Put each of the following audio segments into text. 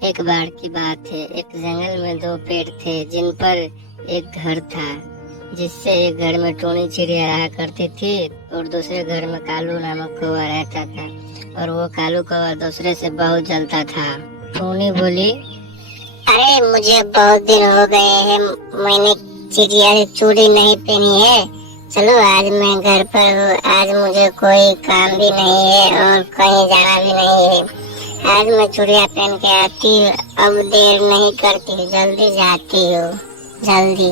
एक बार की बात है, एक जंगल में दो पेड़ थे जिन पर एक घर था। जिससे एक घर में टोनी चिड़िया रहा करती थी और दूसरे घर में कालू नामक कौवा रहता था। और वो कालू कौवा दूसरे से बहुत जलता था। टोनी बोली, अरे मुझे बहुत दिन हो गए हैं, मैंने चिड़िया से चूड़ी नहीं पहनी है। चलो आज मैं घर पर हूँ, आज मुझे कोई काम भी नहीं है और कहीं जाना भी नहीं है। आज मैं चूड़िया पहन के आती हूँ, अब देर नहीं करती, जल्दी जाती हूँ, जल्दी।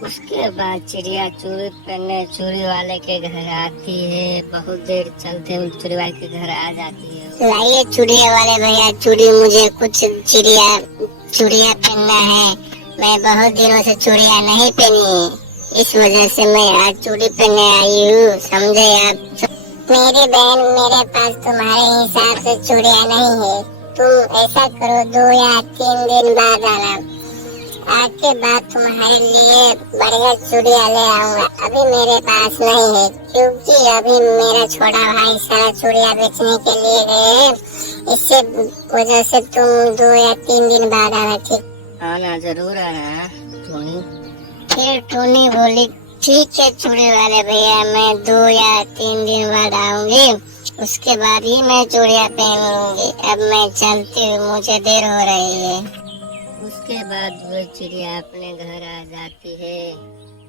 उसके बाद चिड़िया चूड़ी पहनने चूड़ी वाले के घर आती है। बहुत देर चलते हुए चूड़ी वाले के घर आ जाती है। लाइए चूड़िया वाले भैया चूड़ी, मुझे कुछ चूड़िया पहनना है। मैं बहुत दिनों से चूड़िया नहीं पहनी, इस वजह से मैं आज चूड़ी पहनने आई हूँ, समझे आप। मेरी बहन, मेरे पास तुम्हारे हिसाब से चूड़िया नहीं है। तुम ऐसा करो, 2 या 3 दिन बाद आना। आज के बाद तुम्हारे लिए बढ़िया चूड़िया ले आऊंगा। अभी मेरे पास नहीं है, क्योंकि अभी मेरा छोटा भाई सारा चूड़िया बेचने के लिए गए हैं। इससे वजह से तुम 2 या 3 दिन बाद आना, ठीक? आना जरूर आना टोनी। फिर टोनी बोली, ठीक है चूड़ी वाले भैया, मैं 2 या 3 दिन बाद आऊंगी। उसके बाद ही मैं चूड़िया पहन लूंगी। अब मैं चलती हूँ, मुझे देर हो रही है। उसके बाद वो चिड़िया अपने घर आ जाती है।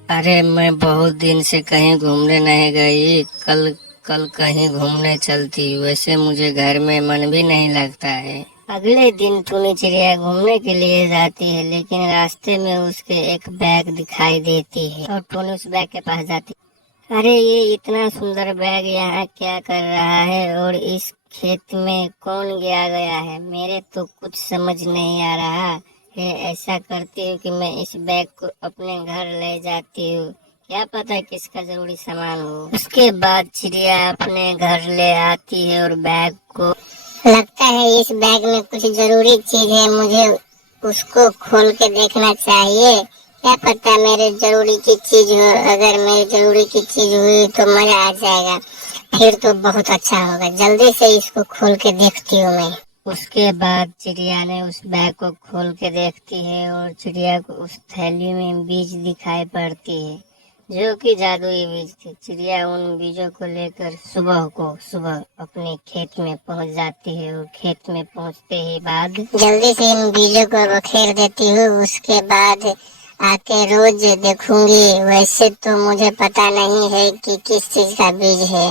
अरे मैं बहुत दिन से कहीं घूमने नहीं गई, कल कल कहीं घूमने चलती, वैसे मुझे घर में मन भी नहीं लगता है। अगले दिन टूनी चिड़िया घूमने के लिए जाती है, लेकिन रास्ते में उसके एक बैग दिखाई देती है और टूनी उस बैग के पास जाती है। अरे ये इतना सुंदर बैग यहाँ क्या कर रहा है और इस खेत में कौन गया है, मेरे तो कुछ समझ नहीं आ रहा है। ऐसा करती हूँ कि मैं इस बैग को अपने घर ले जाती हूँ, क्या पता किसका जरूरी सामान हो। उसके बाद चिड़िया अपने घर ले आती है और बैग को, लगता है इस बैग में कुछ जरूरी चीज है, मुझे उसको खोल के देखना चाहिए। क्या पता मेरे जरूरी की चीज हो, अगर मेरी जरूरी की चीज हुई तो मजा आ जाएगा, फिर तो बहुत अच्छा होगा। जल्दी से इसको खोल के देखती हूँ मैं। उसके बाद चिड़िया ने उस बैग को खोल के देखती है और चिड़िया को उस थैली में बीज दिखाई पड़ती है, जो कि जादुई बीज थे। चिड़िया उन बीजों को लेकर सुबह अपने खेत में पहुंच जाती है और खेत में पहुंचते ही बाद जल्दी से इन बीजों को बखेर देती हूँ। उसके बाद आके रोज देखूंगी। वैसे तो मुझे पता नहीं है कि किस चीज का बीज है,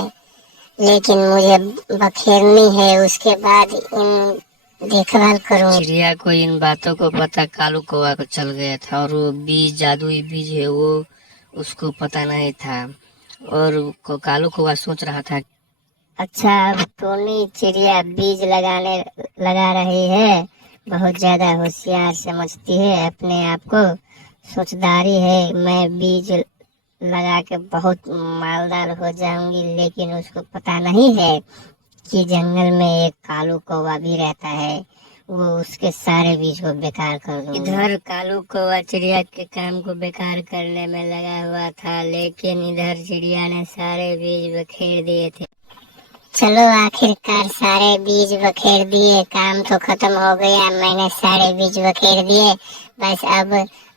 लेकिन मुझे बखेरनी है। उसके बाद इन देखभाल करूँ। चिड़िया को इन बातों को पता कालू कौवा को चल गया था और वो बीज जादुई बीज है, वो उसको पता नहीं था। और कालू कौवा सोच रहा था, अच्छा अब टोनी चिड़िया बीज लगा रही है, बहुत ज्यादा होशियार समझती है अपने आप को, सोचदारी है। मैं बीज लगा के बहुत मालदार हो जाऊंगी, लेकिन उसको पता नहीं है कि जंगल में एक कालू कौवा भी रहता है, वो उसके सारे बीज को बेकार कर दूंगा। इधर कालू कौवा चिड़िया के काम को बेकार करने में लगा हुआ था, लेकिन इधर चिड़िया ने सारे बीज बखेर दिए थे। चलो आखिरकार सारे बीज बखेर दिए, काम तो खत्म हो गया, मैंने सारे बीज बखेर दिए। बस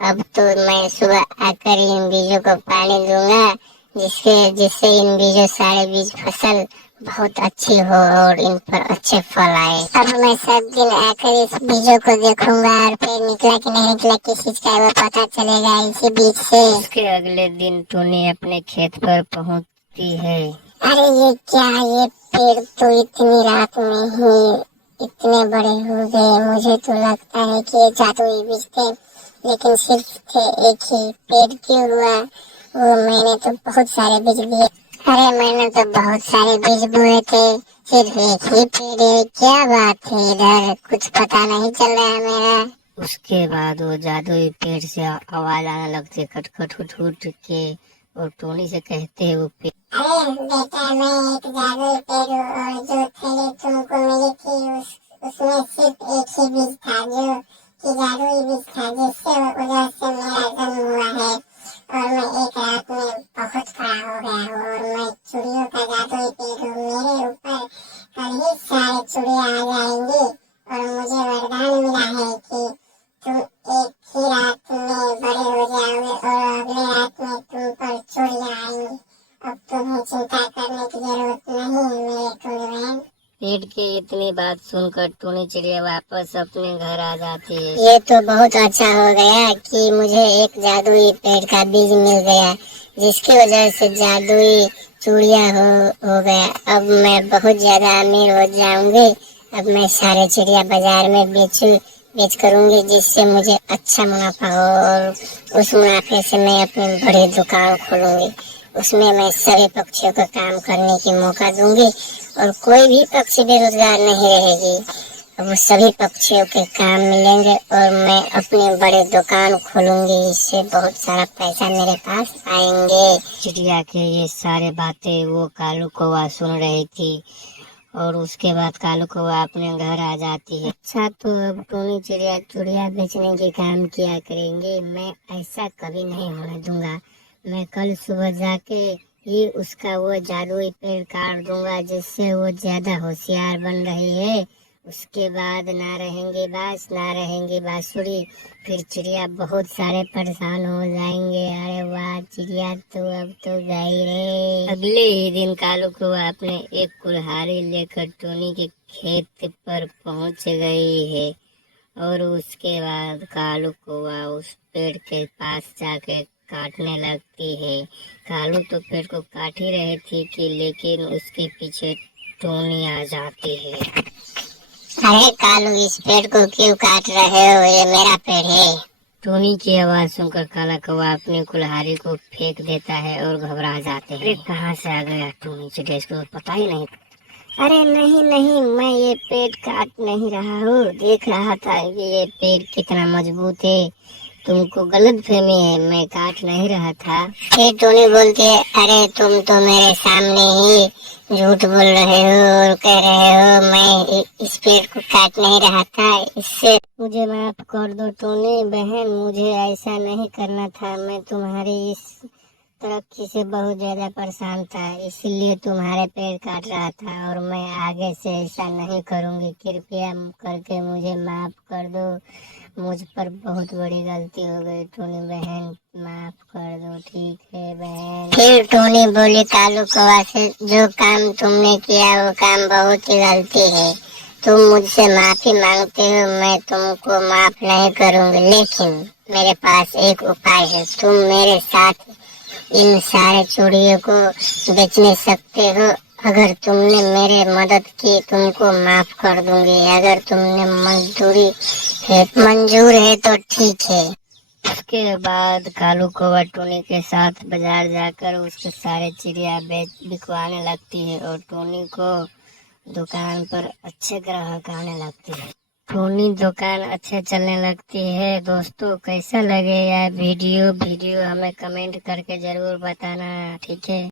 अब तो मैं सुबह आकर इन बीजों को पानी दूंगा, जिससे इन बीजों सारे बीज फसल बहुत अच्छी हो और इन पर अच्छे फल आए। अब मैं सब दिन आकर इस बीजों को देखूंगा और फिर निकला कि नहीं निकला किस चीज का वो पता चलेगा इसी बीज से। उसके अगले दिन टूनी अपने खेत पर पहुंचती है। अरे ये क्या, ये पेड़ तो इतनी रात में ही इतने बड़े हो गए। मुझे तो लगता है कि ये जादुई बीज थे, लेकिन सिर्फ थे एक ही। पेड़ क्यों हुआ, वो मैंने तो बहुत सारे बीज दिए। अरे मैंने तो बहुत सारे बीज बोए थे, सिर्फ एक ही पेड़ है, क्या बात है, इधर कुछ पता नहीं चल रहा है मेरा। उसके बाद वो जादुई पेड़ से आवाज आने लगती, खटखट उठ उठ के, और टोनी से कहते हैं वो पेड़, अरे बेटा मैं एक जादुई पेड़ हूँ और जो थैली तुमको मिली थी उसमें सिर्फ एक ही बीज था, जो कि जादुई बीज था, जिससे वजह से मेरा जन्म हुआ है। और मैं एक रात में बहुत बड़ा हो गया हूँ और मैं चिड़ियों का जादुई पेड़ हूँ। मेरे ऊपर कल ही सारे चिड़िया आ जाएंगी और मुझे वरदान मिला पेड़ की इतनी बात सुनकर टूनी चिड़िया वापस अपने घर आ जाती है। ये तो बहुत अच्छा हो गया कि मुझे एक जादुई पेड़ का बीज मिल गया, जिसकी वजह से जादुई चूड़िया हो गया। अब मैं बहुत ज्यादा अमीर हो जाऊंगी। अब मैं सारे चिड़िया बाजार में बेच करूंगी, जिससे मुझे अच्छा मुनाफा हो, और उस मुनाफे से मैं अपनी बड़ी दुकान खोलूंगी। उसमें मैं सभी पक्षियों को काम करने की मौका दूंगी, और कोई भी पक्षी बेरोजगार नहीं रहेगी। वो सभी पक्षियों के काम मिलेंगे, और मैं अपनी बड़ी दुकान खोलूंगी। इससे बहुत सारा पैसा मेरे पास आएंगे। चिड़िया के ये सारे बातें वो कालू कौवा सुन रही थी, और उसके बाद कालू कौवा अपने घर आ जाती है। अच्छा, तो अब टूनी चिड़िया चूड़िया बेचने के काम किया करेंगे। मैं ऐसा कभी नहीं होने दूंगा। मैं कल सुबह जाके ही उसका वो जादुई पेड़ काट दूंगा, जिससे वो ज्यादा होशियार बन रही है। उसके बाद ना रहेंगे बांसुरी। फिर चिड़िया बहुत सारे परेशान हो जाएंगे। अरे वाह, चिड़िया तो अब तो गई रे। अगले ही दिन कालू कौवा अपने एक कुल्हाड़ी लेकर टोनी के खेत पर पहुंच गई है, और उसके बाद कालू कौवा उस पेड़ के पास जाके काटने लगती है। कालू तो पेड़ को काट ही रही थी कि लेकिन उसके पीछे टोनी आ जाती है। अरे कालू, इस पेड़ को क्यों काट रहे हो? ये मेरा पेड़ है। टोनी की आवाज सुनकर काला कौवा अपनी कुल्हाड़ी को फेंक देता है और घबरा जाते हैं। अरे कहाँ से आ गया टोनी चिड़िया, इसको तो पता ही नहीं। अरे नहीं नहीं, मैं ये पेड़ काट नहीं रहा हूँ। देख रहा था कि ये पेड़ कितना मजबूत है। तुमको गलतफहमी है, मैं काट नहीं रहा था। फिर टोनी बोलती है, अरे तुम तो मेरे सामने ही झूठ बोल रहे हो और कह रहे हो मैं इस पेड़ को काट नहीं रहा था। इससे मुझे माफ कर दो टोनी बहन, मुझे ऐसा नहीं करना था। मैं तुम्हारी इस तरक्की से बहुत ज्यादा परेशान था, इसलिए तुम्हारे पेड़ काट रहा था, और मैं आगे से ऐसा नहीं करूंगी। कृपया करके मुझे माफ कर दो। मुझ पर बहुत बड़ी गलती हो गई टोनी बहन, माफ कर दो। ठीक है बहन। फिर टोनी बोली कालू कौवा से, जो काम तुमने किया वो काम बहुत ही गलती है। तुम मुझसे माफी मांगते हो, मैं तुमको माफ नहीं करूंगी, लेकिन मेरे पास एक उपाय है। तुम मेरे साथ इन सारे चूड़ियों को बेचने सकते हो। अगर तुमने मेरे मदद की, तुमको माफ कर दूंगी। अगर तुमने मंजूर है तो ठीक है। उसके बाद कालू कौवा टोनी के साथ बाजार जाकर उसके सारे चिड़िया बिकवाने लगती है, और टोनी को दुकान पर अच्छे ग्राहक आने लगते हैं। टोनी दुकान अच्छे चलने लगती है। दोस्तों, कैसा लगे यह वीडियो हमें कमेंट करके जरूर बताना, ठीक है।